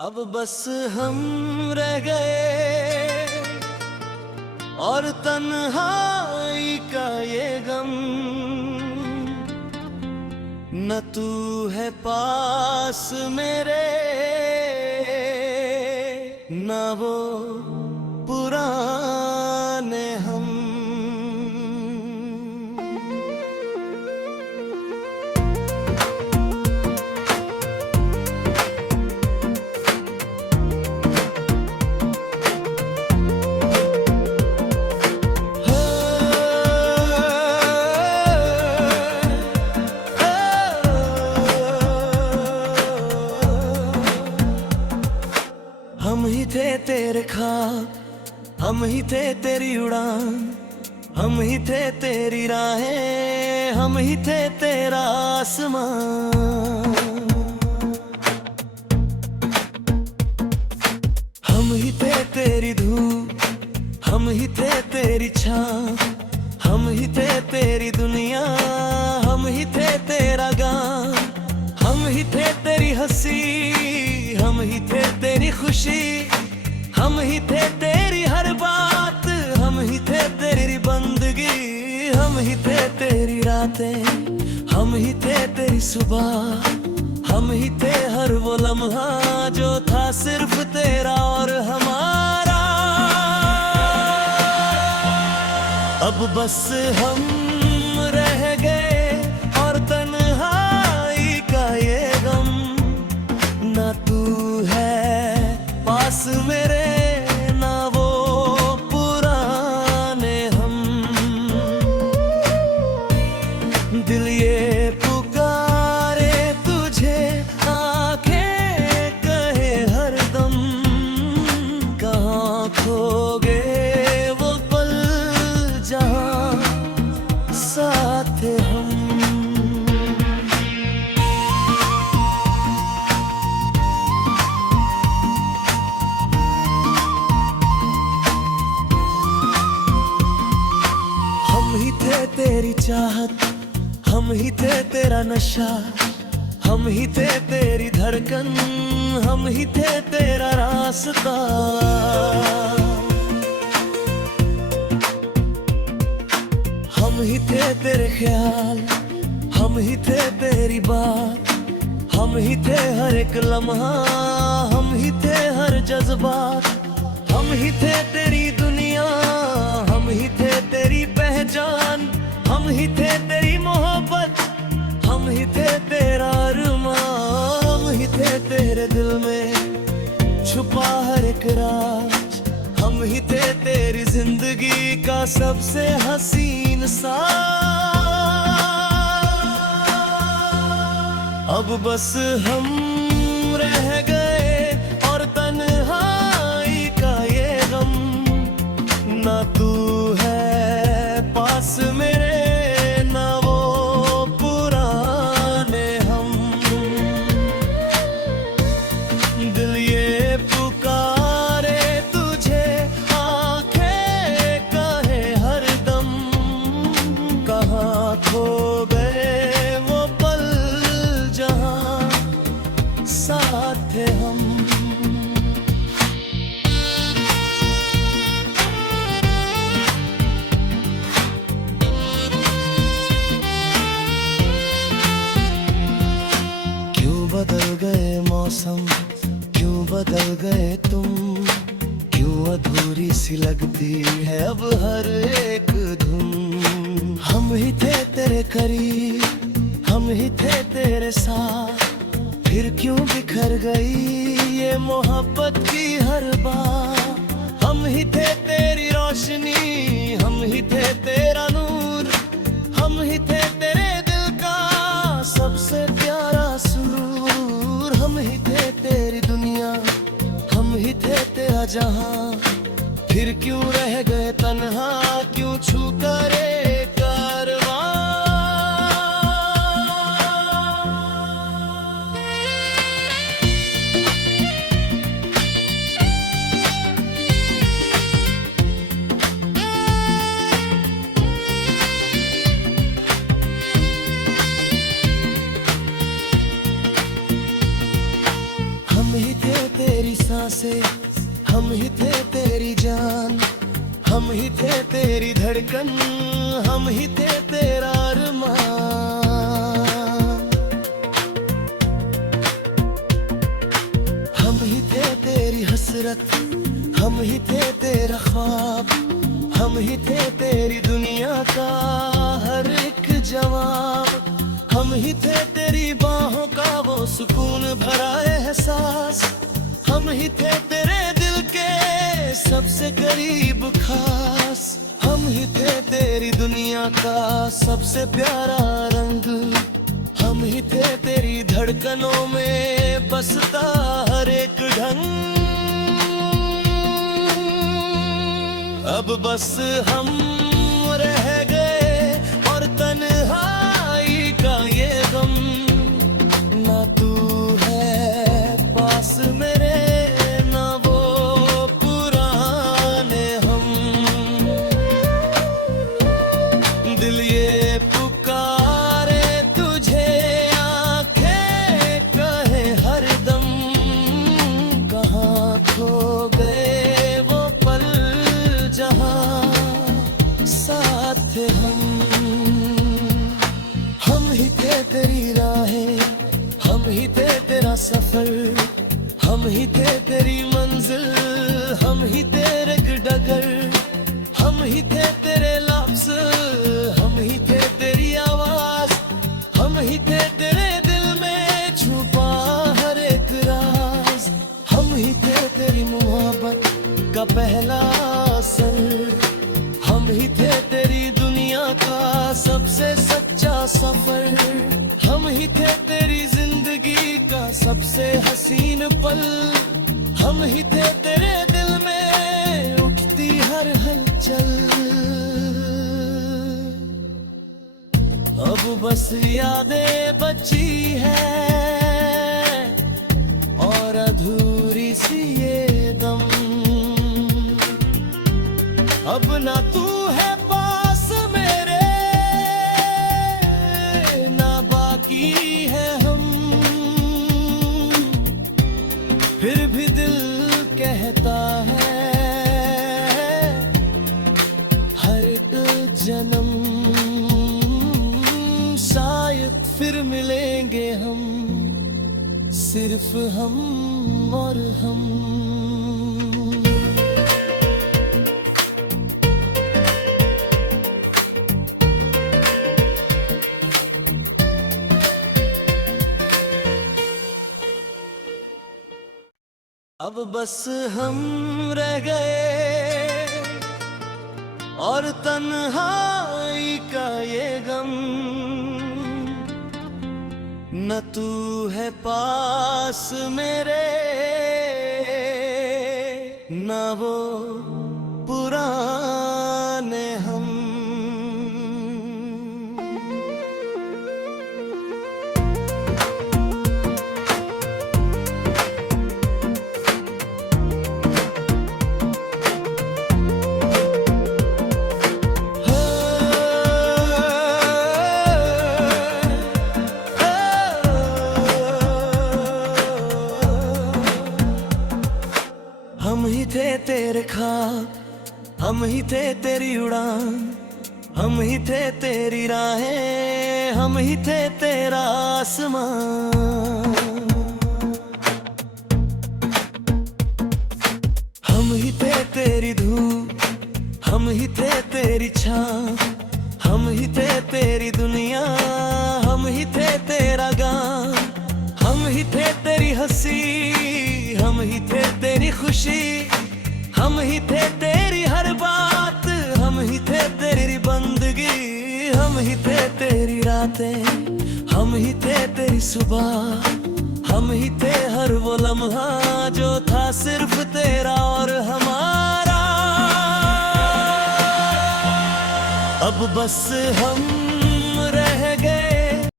अब बस हम रह गए और तन्हाई का ये गम, न तू है पास मेरे न वो पुराने हम। हम ही थे तेरे ख्वाब, हम ही थे तेरी उड़ान, हम ही थे तेरी राहें, हम ही थे तेरा आसमान। हम ही थे तेरी धूप, हम ही थे तेरी छाँव, हम ही थे तेरी दुनिया, हम ही थे तेरा गान। हम ही थे तेरी हंसी, हम ही थे तेरी खुशी, हम ही थे तेरी हर बात, हम ही थे तेरी बंदगी, हम ही थे तेरी रातें, हम ही थे तेरी सुबह, हम ही थे हर वो लम्हा जो था सिर्फ तेरा और हमारा। अब बस हम रह गए और तन्हाई का ये गम, ना तू है पास मेरे ना वो पुराने हम। दिल ये पुकारे तुझे, आंखें कहे हरदम, कहाँ खो गए वो पल जहाँ साथ थे हम। हम ही थे तेरी चाहत, हम ही थे तेरा नशा, हम ही थे तेरी धड़कन, हम ही थे तेरा रास्ता। हम ही थे तेरे ख्याल, हम ही थे तेरी बात, हम ही थे हर एक लम्हा, हम ही थे हर जज्बात। हम ही थे तेरी दुनिया, हम ही थे तेरी पहचान, हम ही थे तेरी मोहब्बत, हम ही थे तेरा अरमान। हम ही थे तेरे दिल में छुपा हर एक राज, हम ही थे तेरी जिंदगी का सबसे हसीन साथ। अब बस हम रह गए और तन्हाई का ये गम, ना तू है पास मेरे ना वो पुराने हम। दिल ये पुकारे तुझे, आंखें कहे हरदम, कहाँ खो गए वो पल जहाँ साथ थे हम। बदल गए मौसम, क्यों बदल गए तुम, क्यों अधूरी सी लगती है अब हर एक धुन। हम ही थे तेरे करीब, हम ही थे तेरे साथ, फिर क्यों बिखर गई ये मोहब्बत की हर बात। हम ही थे तेरी रोशनी, हम ही थे तेरा नूर, हम ही थे तेरे दिल का सबसे प्यारा सुरूर। हम ही थे तेरी दुनिया, हम ही थे तेरा जहां, फिर क्यों रह गए तन्हा, क्यों छू करे कारवां। हम ही थे तेरी सांसें, हम ही थे तेरी जान, हम ही थे तेरी धड़कन, हम ही थे तेरा अरमान। हम ही थे तेरी हसरत, हम ही थे तेरा ख्वाब, हम ही थे तेरी दुनिया का हर एक जवाब। हम ही थे तेरी बाहों का वो सुकून भरा एहसास, हम ही थे तेरे दिल के सबसे करीब खास। हम ही थे तेरी दुनिया का सबसे प्यारा रंग, हम ही थे तेरी धड़कनों में बसता हर एक ढंग। अब बस हम रह गए और तन्हाई का ये गम, ना तू है पास मेरे, ना वो पुराने हम। दिल ये पुकारे तुझे, आंखें कहे हरदम, कहाँ खो गए वो पल जहाँ साथ थे हम। हम ही थे तेरी राहें, हम ही थे तेरा सफर, हम ही थे तेरी मंजिल, हम ही तेरे डगर। हम ही थे तेरे लफ्ज़, हम ही थे तेरी आवाज, हम ही थे तेरे दिल में छुपा हर एक राज। हम ही थे तेरी मोहब्बत का पहला असर, हम ही थे तेरी दुनिया का सबसे सच्चा सफर। हम ही थे तेरी जिंदगी का सबसे हसीन पल, हम ही थे तेरे दिल में उठती हर हलचल। अब बस यादें बची है और अधूरी सी ये दम। अब ना तू है पास मेरे, ना बाकी है हम, फिर भी दिल कहता है हर जन्म शायद फिर मिलेंगे हम, सिर्फ हम और हम। अब बस हम रह गए और तन्हाई का ये गम, न तू है पास मेरे, न वो पुराने हम। हम ही थे तेरे ख्वाब, हम ही थे तेरी उड़ान, हम ही थे तेरी राहें, हम ही थे तेरा आसमान। हम ही थे तेरी धूप, हम ही थे तेरी छाँव, हम ही थे तेरी दुनिया, हम ही थे तेरा गान। हम ही थे तेरी हंसी, हम ही थे तेरी खुशी, हम ही थे तेरी हर बात, हम ही थे तेरी बंदगी। हम ही थे तेरी रातें, हम ही थे तेरी सुबह, हम ही थे हर वो लम्हा जो था सिर्फ तेरा और हमारा। अब बस हम